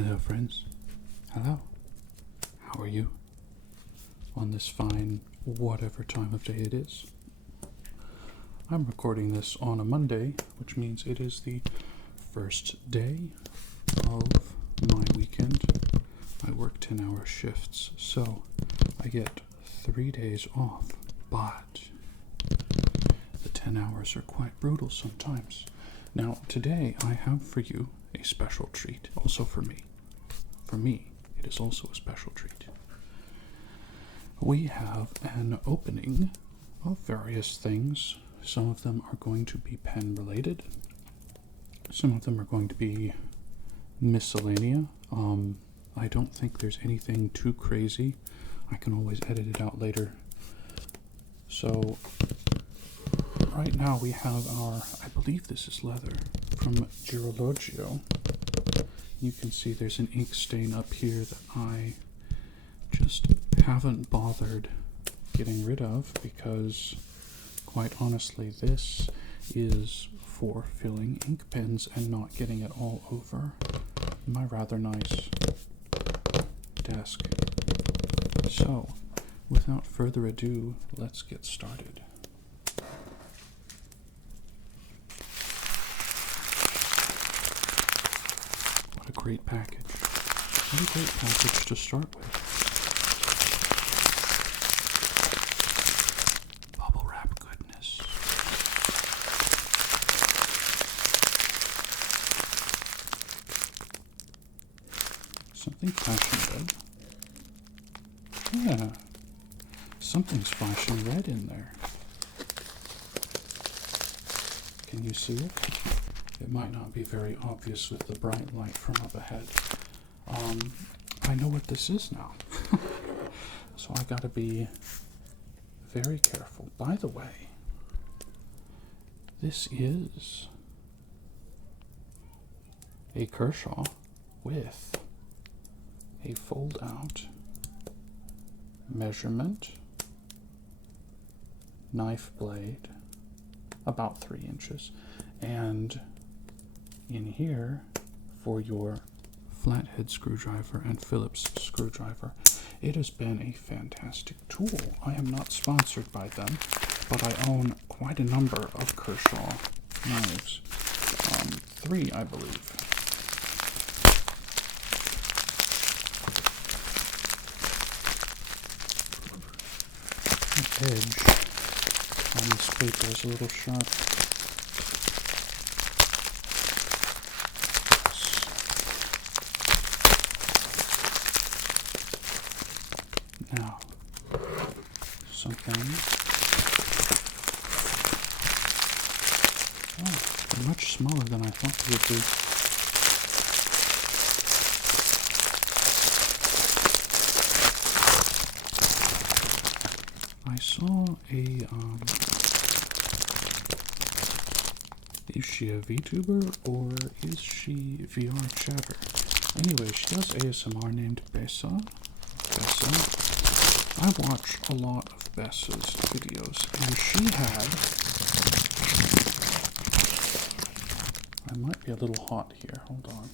Hello, friends. Hello. How are you? On this fine, whatever time of day it is. I'm recording this on a Monday, which means it is the first day of my weekend. I work 10-hour shifts, so I get 3 days off, but the 10 hours are quite brutal sometimes. Now, today I have for you a special treat, also for me. For me, it is also a special treat. We have an opening of various things. Some of them are going to be pen related. Some of them are going to be miscellaneous. I don't think there's anything too crazy. I can always edit it out later. So, right now we have our, I believe this is leather, from Girologio. You can see there's an ink stain up here that I just haven't bothered getting rid of because, quite honestly, this is for filling ink pens and not getting it all over my rather nice desk. So, without further ado, let's get started. What a great package. What a great package to start with. Bubble wrap goodness. Something flashing red. Yeah, something's flashing red in there. Can you see it? It might not be very obvious with the bright light from up ahead. I know what this is now. So I gotta be very careful. By the way, this is a Kershaw with a fold out measurement knife blade about 3 inches, and in here for your flathead screwdriver and Phillips screwdriver. It has been a fantastic tool. I am not sponsored by them, but I own quite a number of Kershaw knives. 3, I believe. The edge on this paper is a little sharp. Now, something much smaller than I thought it would be. I saw is she a VTuber or is she VR chatter? Anyway, she does ASMR named Bessa. I watch a lot of Bessa's videos, and she had, I might be a little hot here, hold on.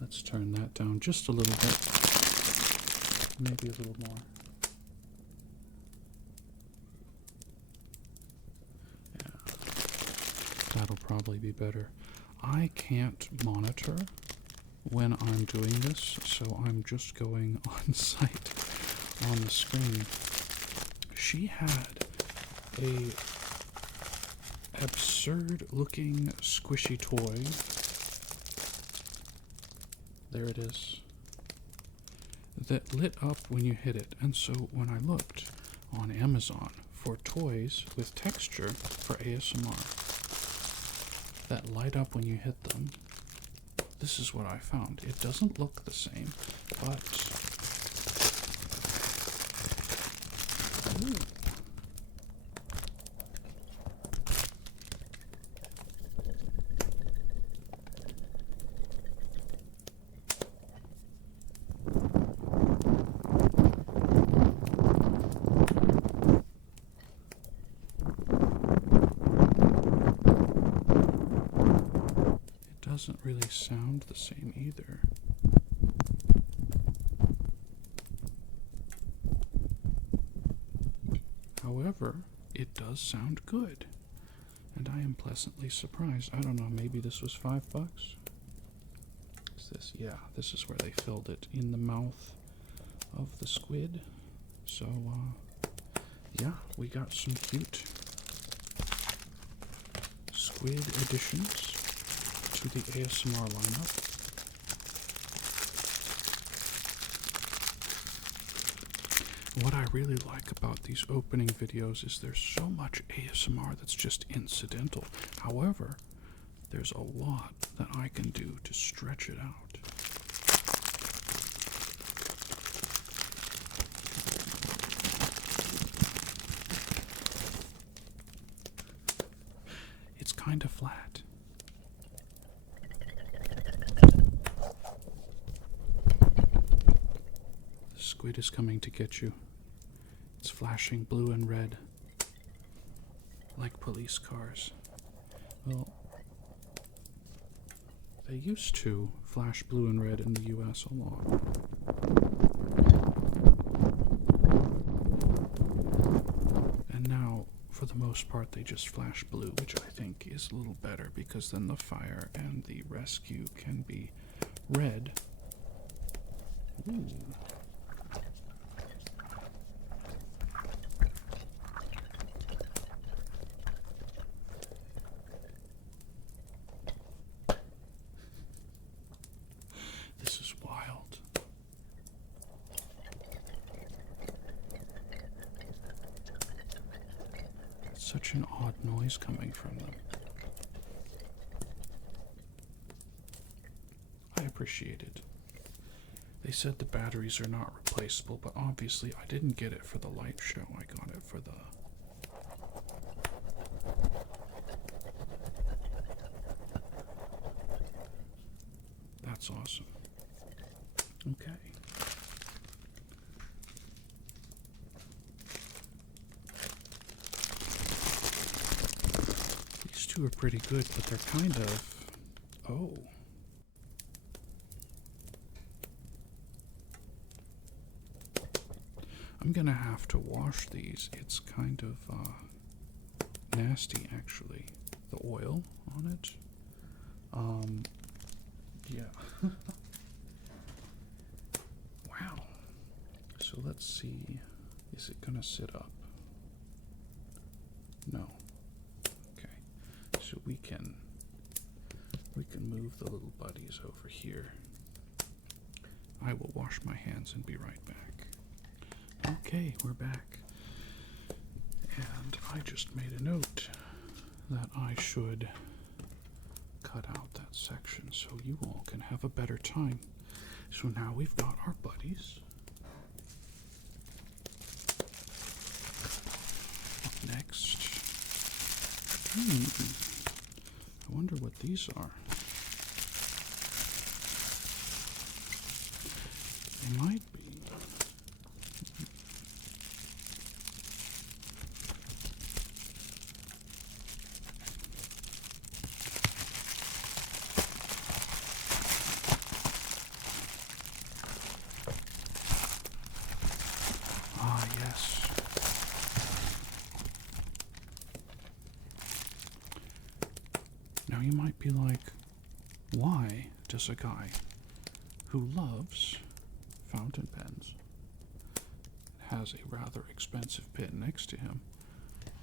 Let's turn that down just a little bit, maybe a little more. Yeah, that'll probably be better. I can't monitor when I'm doing this, so I'm just going on site on the screen. She had a absurd looking squishy toy. There it is. That lit up when you hit it. And so when I looked on Amazon for toys with texture for ASMR that light up when you hit them, this is what I found. It doesn't look the same, but ooh. doesn't really sound the same either. However, it does sound good, and I am pleasantly surprised. I don't know, maybe this was $5? Is this? Yeah, this is where they filled it in the mouth of the squid. So, yeah, we got some cute squid additions to the ASMR lineup. What I really like about these opening videos is there's so much ASMR that's just incidental. However, there's a lot that I can do to stretch it out. It's kind of flat. The squid is coming to get you. It's flashing blue and red, like police cars. Well, they used to flash blue and red in the US a lot. And now, for the most part, they just flash blue, which I think is a little better because then the fire and the rescue can be red. Ooh. This is wild. It's such an odd noise coming from them. I appreciate it. They said the batteries are not replaceable, but obviously I didn't get it for the light show. I got it for the... That's awesome. Okay. These two are pretty good, but they're kind of... Oh. I'm gonna have to wash these. It's kind of nasty, actually. The oil on it. Yeah. Wow. So let's see. Is it gonna sit up? No. Okay. So we can move the little buddies over here. I will wash my hands and be right back. Okay, we're back. And I just made a note that I should cut out that section so you all can have a better time. So now we've got our buddies. Up next. I wonder what these are. They might be. Ah, yes. Now you might be like, why does a guy who loves fountain pens, has a rather expensive pen next to him,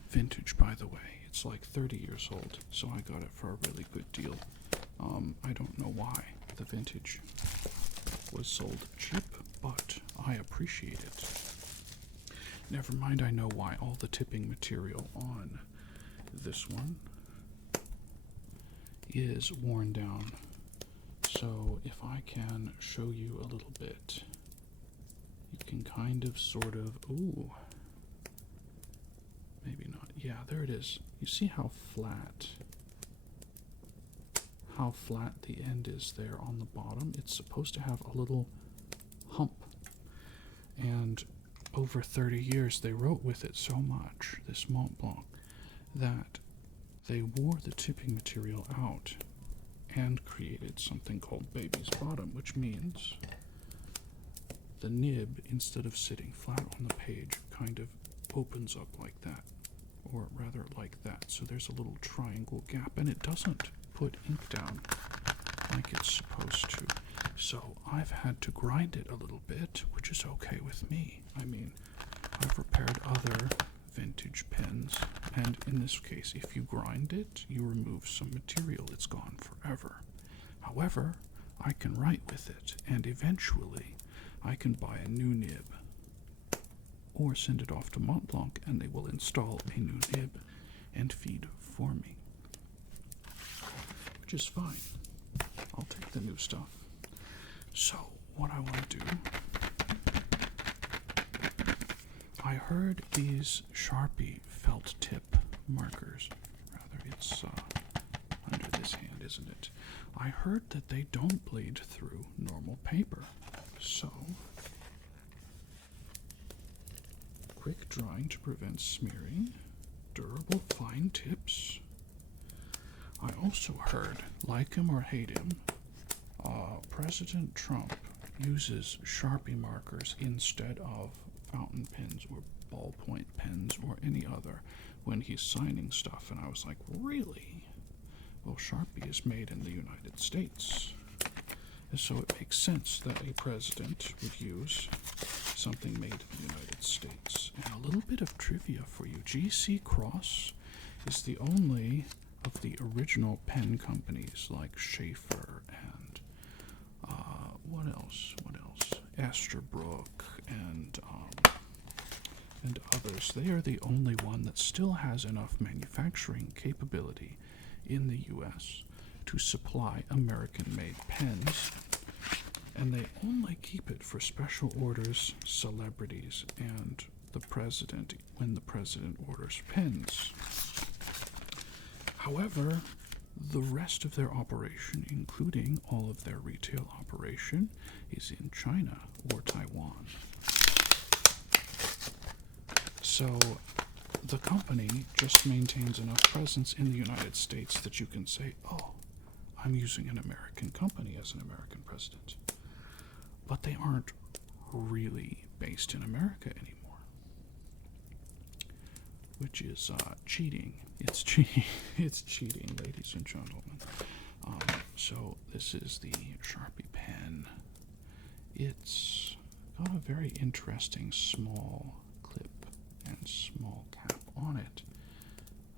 vintage by the way, it's like 30 years old, so I got it for a really good deal. I don't know why the vintage was sold cheap, but I appreciate it. Never mind, I know why. All the tipping material on this one is worn down. So if I can show you a little bit, you can kind of sort of, ooh, maybe not. Yeah, there it is. You see how flat the end is there on the bottom? It's supposed to have a little hump. And over 30 years, they wrote with it so much, this Mont Blanc, that they wore the tipping material out and created something called baby's bottom, which means the nib, instead of sitting flat on the page, kind of opens up like that, or rather like that. So there's a little triangle gap, and it doesn't put ink down like it's supposed to. So I've had to grind it a little bit, which is okay with me. I mean, I've repaired other vintage pens, and in this case, if you grind it, you remove some material. It's gone forever. However, I can write with it, and eventually I can buy a new nib or send it off to Mont Blanc, and they will install a new nib and feed for me, which is fine. I'll take the new stuff. So, what I want to do, I heard these Sharpie felt tip markers, rather it's under this hand, isn't it? I heard that they don't bleed through normal paper, so quick drying to prevent smearing, durable fine tips. I also heard, like him or hate him, President Trump uses Sharpie markers instead of fountain pens or ballpoint pens or any other when he's signing stuff. And I was like, really? Well, Sharpie is made in the United States. And so it makes sense that a president would use something made in the United States. And a little bit of trivia for you. G.C. Cross is the only of the original pen companies like Schaefer and what else? Esterbrook and others. They are the only one that still has enough manufacturing capability in the U.S. to supply American-made pens, and they only keep it for special orders, celebrities, and the president when the president orders pens. However, the rest of their operation, including all of their retail operation, is in China or Taiwan. So the company just maintains enough presence in the United States that you can say, oh, I'm using an American company as an American president. But they aren't really based in America anymore, which is cheating. It's cheating. It's cheating, ladies and gentlemen. So this is the Sharpie pen. It's got a very interesting small clip and small cap on it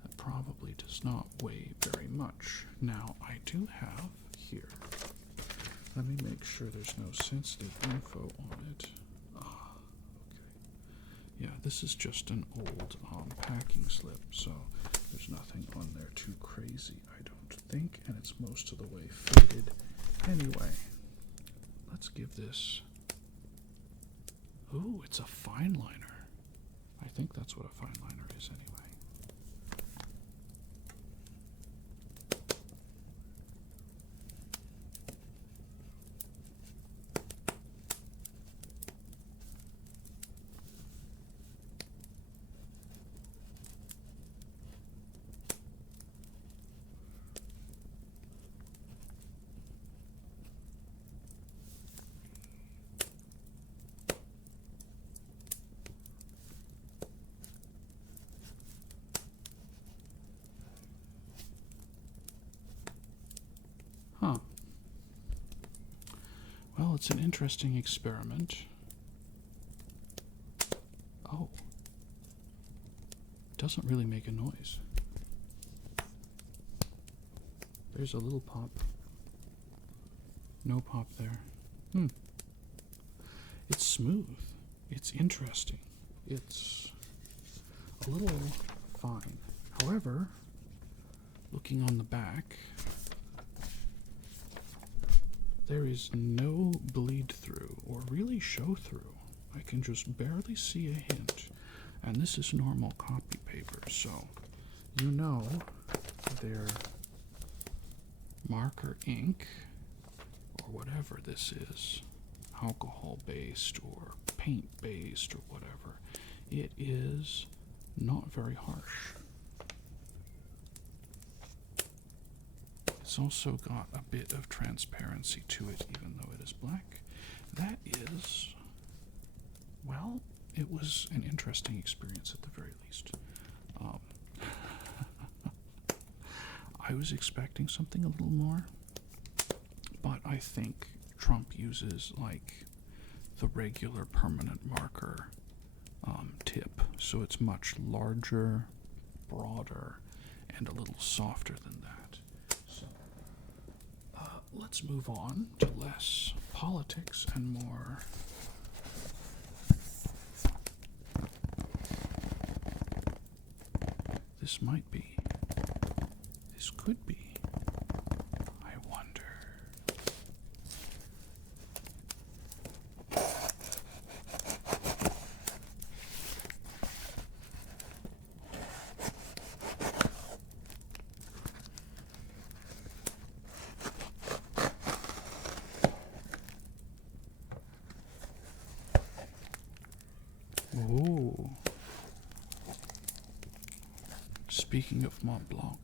that probably does not weigh very much. Now, I do have here, let me make sure there's no sensitive info on it. Okay. Yeah, this is just an old packing slip, so there's nothing on there too crazy, I don't think, and it's most of the way faded. Anyway, let's give this... Ooh, it's a fine liner. I think that's what a fine liner is anyway. Huh. Well, it's an interesting experiment. Oh. Doesn't really make a noise. There's a little pop. No pop there. It's smooth. It's interesting. It's a little fine. However, looking on the back, there is no bleed through or really show through. I can just barely see a hint. And this is normal copy paper, so you know their marker ink or whatever this is, alcohol based or paint based or whatever, it is not very harsh. It's It's also got a bit of transparency to it, even though it is black. That is, well, it was an interesting experience at the very least. I was expecting something a little more, but I think Trump uses like the regular permanent marker tip, so it's much larger, broader, and a little softer than that. So let's move on to less politics and more this might be, this could be, I wonder. Oh. Speaking of Mont Blanc,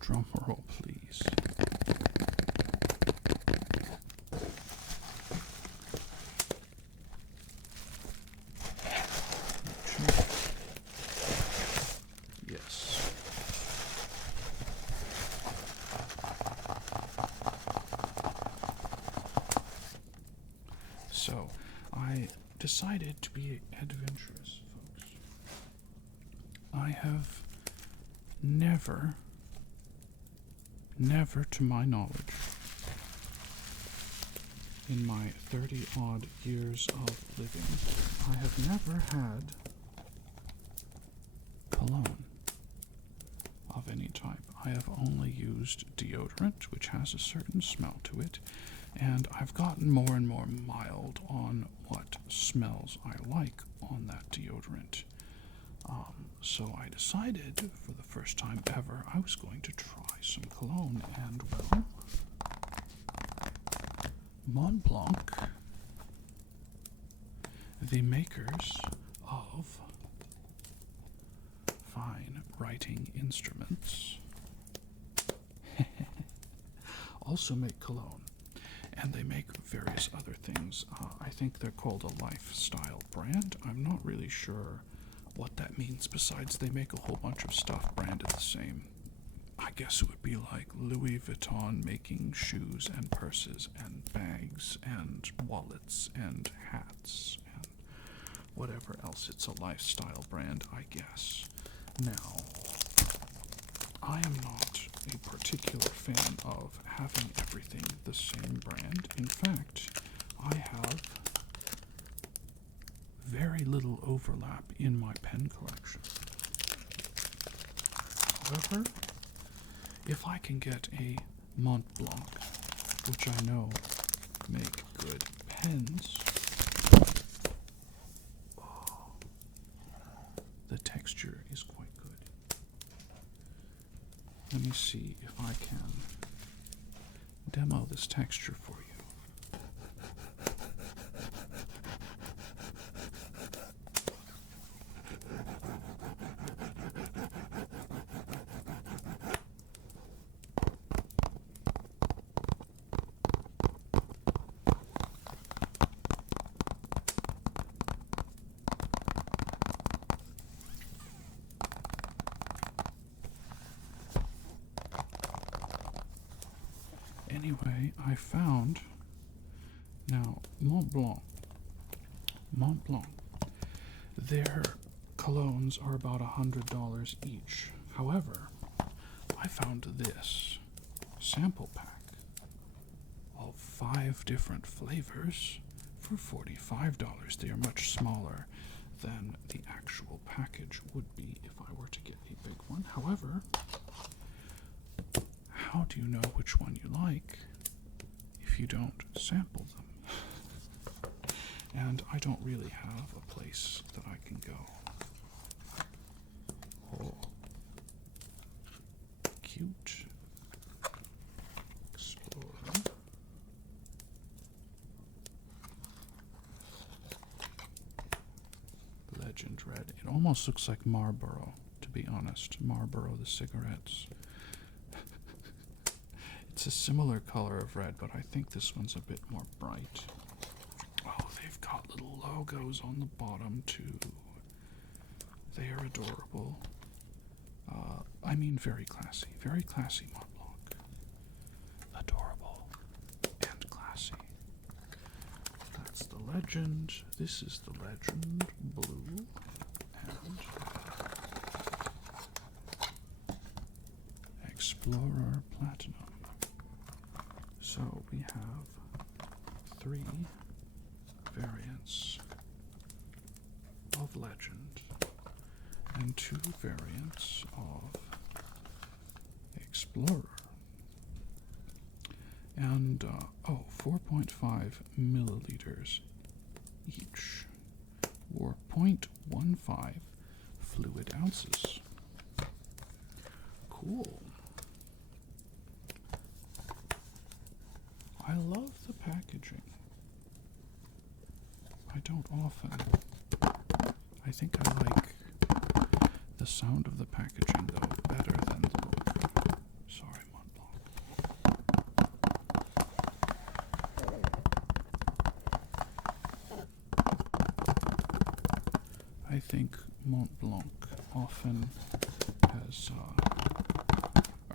drum roll, please. Yes. So, I decided to be adventurous, folks. I have never to my knowledge, in my 30-odd years of living, I have never had cologne of any type. I have only used deodorant, which has a certain smell to it, and I've gotten more and more mild on what smells I like on that deodorant. So I decided, for the first time ever, I was going to try some cologne, and well, Mont Blanc, the makers of fine writing instruments, also make cologne. And they make various other things. I think they're called a lifestyle brand. I'm not really sure what that means, besides they make a whole bunch of stuff branded the same. I guess it would be like Louis Vuitton making shoes and purses and bags and wallets and hats and whatever else. It's a lifestyle brand, I guess. Now, I am not a particular fan of having everything the same brand. In fact, I have very little overlap in my pen collection. However, if I can get a Mont Blanc, which I know make good pens, the texture is quite good. Let me see if I can demo this texture for you. Anyway, I found, now, Mont Blanc, their colognes are about $100 each. However, I found this sample pack of 5 different flavors for $45. They are much smaller than the actual package would be if I were to get a big one. However, how do you know which one you like if you don't sample them? And I don't really have a place that I can go. Oh, cute. Explorer. Legend Red. It almost almost looks like Marlboro, to be honest. Marlboro, the cigarettes. It's a similar color of red, but I think this one's a bit more bright. Oh, they've got little logos on the bottom, too. They are adorable. I mean, very classy. Very classy Mont Blanc. Adorable and classy. That's the legend. This is the legend. Blue. And Explorer Platinum. So we have 3 variants of legend and 2 variants of Explorer. And, 4.5 milliliters each, or 0.15 fluid ounces. Cool. I love the packaging. I don't often. I think I like the sound of the packaging, though, better than the look. Sorry, Mont Blanc. I think Mont Blanc often has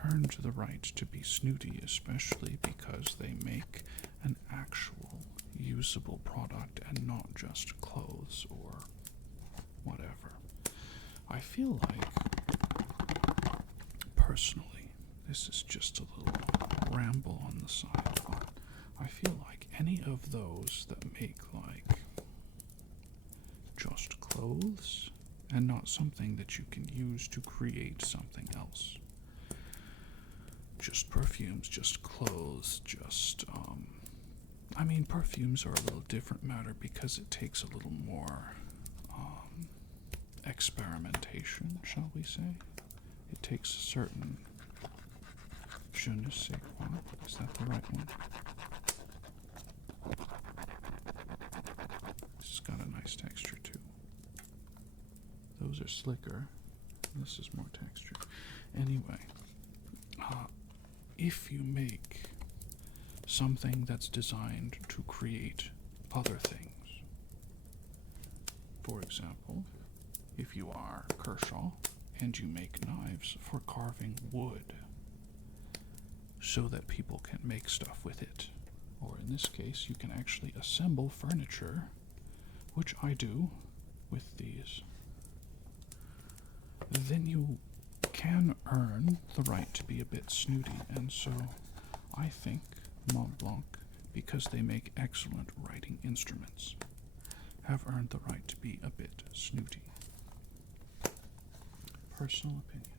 earned the right to be snooty, especially because they make an actual usable product and not just clothes or whatever. I feel like, personally, this is just a little ramble on the side, but I feel like any of those that make like just clothes and not something that you can use to create something else. Just perfumes, just clothes, just, I mean, perfumes are a little different matter because it takes a little more, experimentation, shall we say. It takes a certain je ne sais quoi. Is that the right one? This has got a nice texture, too. Those are slicker. This is more textured. Anyway, if you make something that's designed to create other things, for example, if you are Kershaw and you make knives for carving wood so that people can make stuff with it, or in this case, you can actually assemble furniture, which I do with these, then you can earn the right to be a bit snooty, and so I think Mont Blanc, because they make excellent writing instruments, have earned the right to be a bit snooty. Personal opinion.